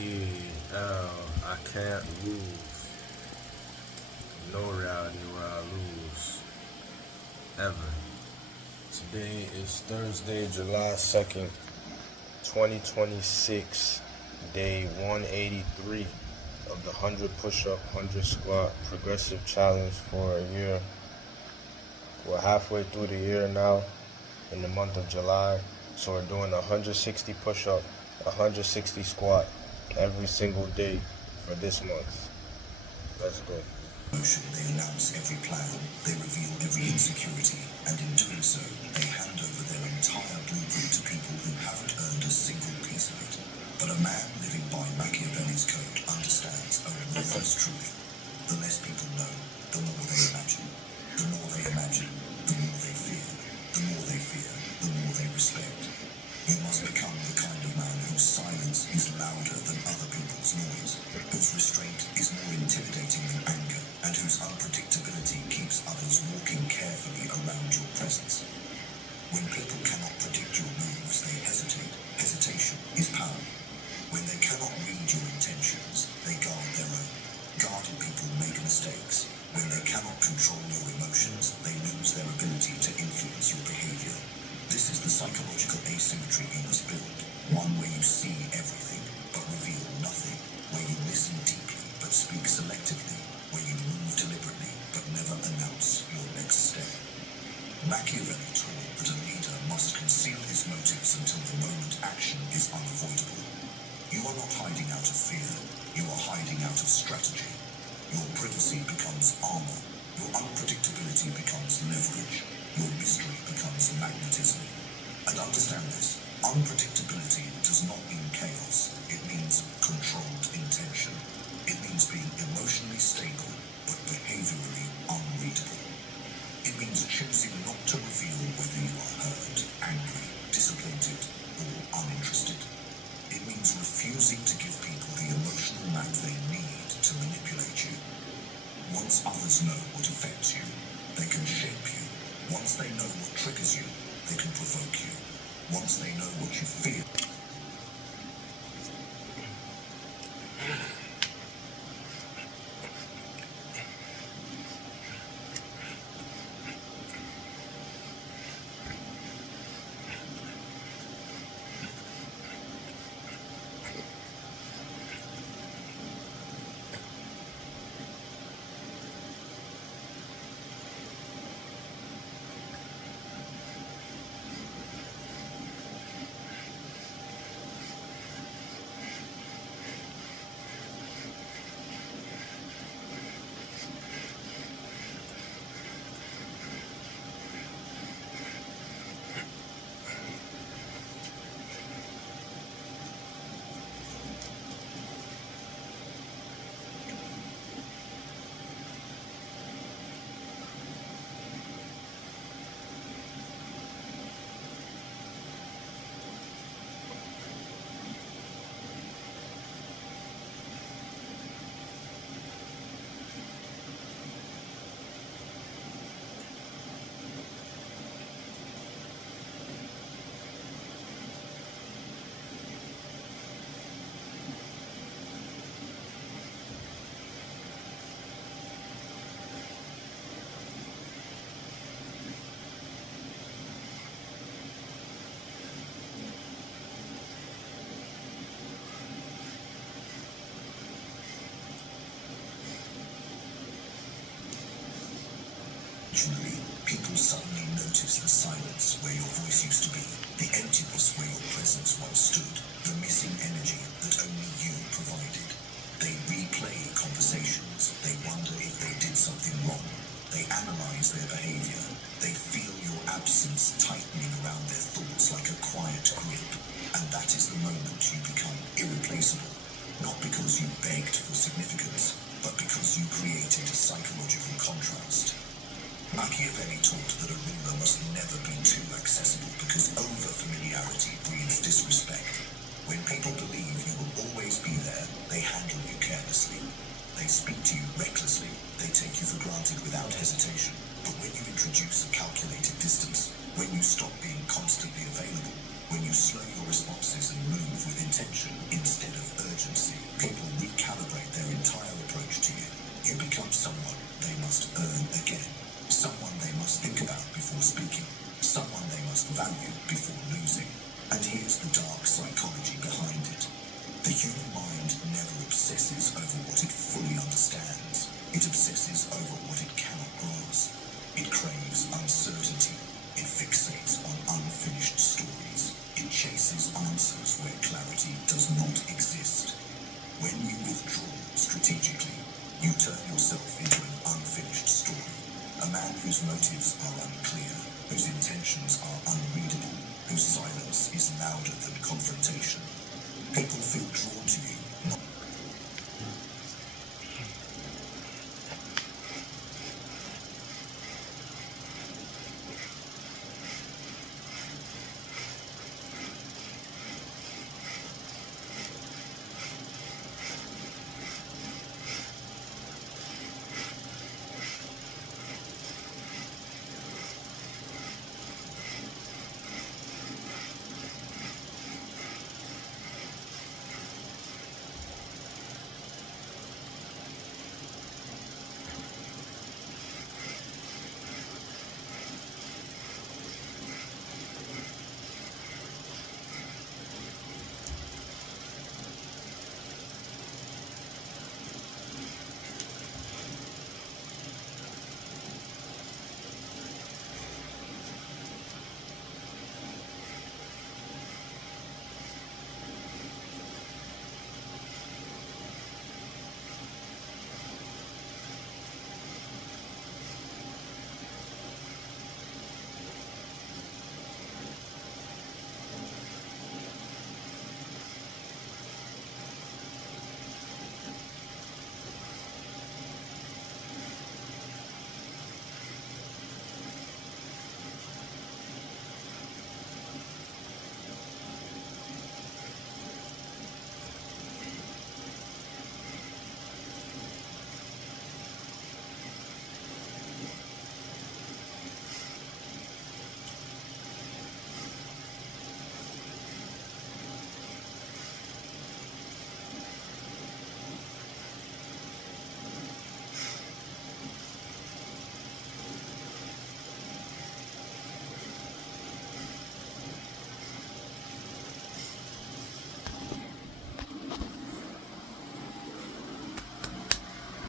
icLAAo, I can't lose. No reality where I lose. Ever. Today is Thursday, July 2nd, 2026, day 183 of the 100 push-up, 100 squat progressive challenge for a year. We're halfway through the year now in the month of July, so we're doing 160 push-up, 160 squat every single day for this month. Let's go. They announce every plan, they reveal every insecurity, and in doing so, they hand over their entire blueprint to people who haven't earned a single piece of it. But a man living by Machiavelli's code understands a ruthless truth. The less people know, the more they imagine. The more they imagine, the more they fear. The more they fear, the more they respect. You must become the kind of man whose silence is louder than other people's noise, whose restraint is more intimidating than anger, and whose unpredictability keeps others walking carefully around your presence. When people cannot predict your moves, they hesitate. Hesitation is power. When they cannot read your intentions, they guard their own. Guarded people make mistakes. When they cannot control your emotions, they lose their ability to influence your behavior. This is the psychological asymmetry you must build. One where you see everything, but reveal nothing. Where you listen deeply, but speak selectively. Where you move deliberately, but never announce your next step. Machiavelli taught that a leader must conceal his motives until the moment action is unavoidable. You are not hiding out of fear. You are hiding out of strategy. Your privacy becomes armor. Your unpredictability becomes leverage. Your mystery becomes magnetism. And understand this, unpredictability does not mean chaos. It means controlled intention. It means being emotionally stable, but behaviorally unreadable. It means choosing not to reveal whether you are hurt, angry, disappointed, or uninterested. It means refusing to give people the emotional map they need to manipulate you. Once others know what affects you, they can shape you. Once they know what triggers you, they can provoke you. Once they know what you feel. People suddenly notice the silence where your voice used to be, the emptiness where your presence once stood, the missing energy that only you provided. They replay conversations. They wonder if they did something wrong. They analyze their behavior. They feel your absence tightening around their thoughts like a quiet grip. And that is the moment you become irreplaceable. Not because you begged for significance, but because you created a psychological contrast. Machiavelli taught that a ruler must never be too accessible because over-familiarity breeds disrespect. When people believe you will always be there, they handle you carelessly. They speak to you recklessly. They take you for granted without hesitation. But when you introduce a calculated distance, when you stop being constantly available, when you slow your responses and move with intention instead of urgency, urgency. People recalibrate their entire approach to you. You become someone they must earn again. Someone they must think about before speaking. Someone they must value before losing. And here's the dark psychology behind it. The human mind never obsesses over what it fully understands. It obsesses over what it cannot grasp. It craves uncertainty. It fixates on unfinished stories. It chases answers where clarity does not exist. When you withdraw strategically, you turn yourself into an unfinished story. A man whose motives are unclear, whose intentions are unreadable, whose silence is louder than confrontation. People feel drawn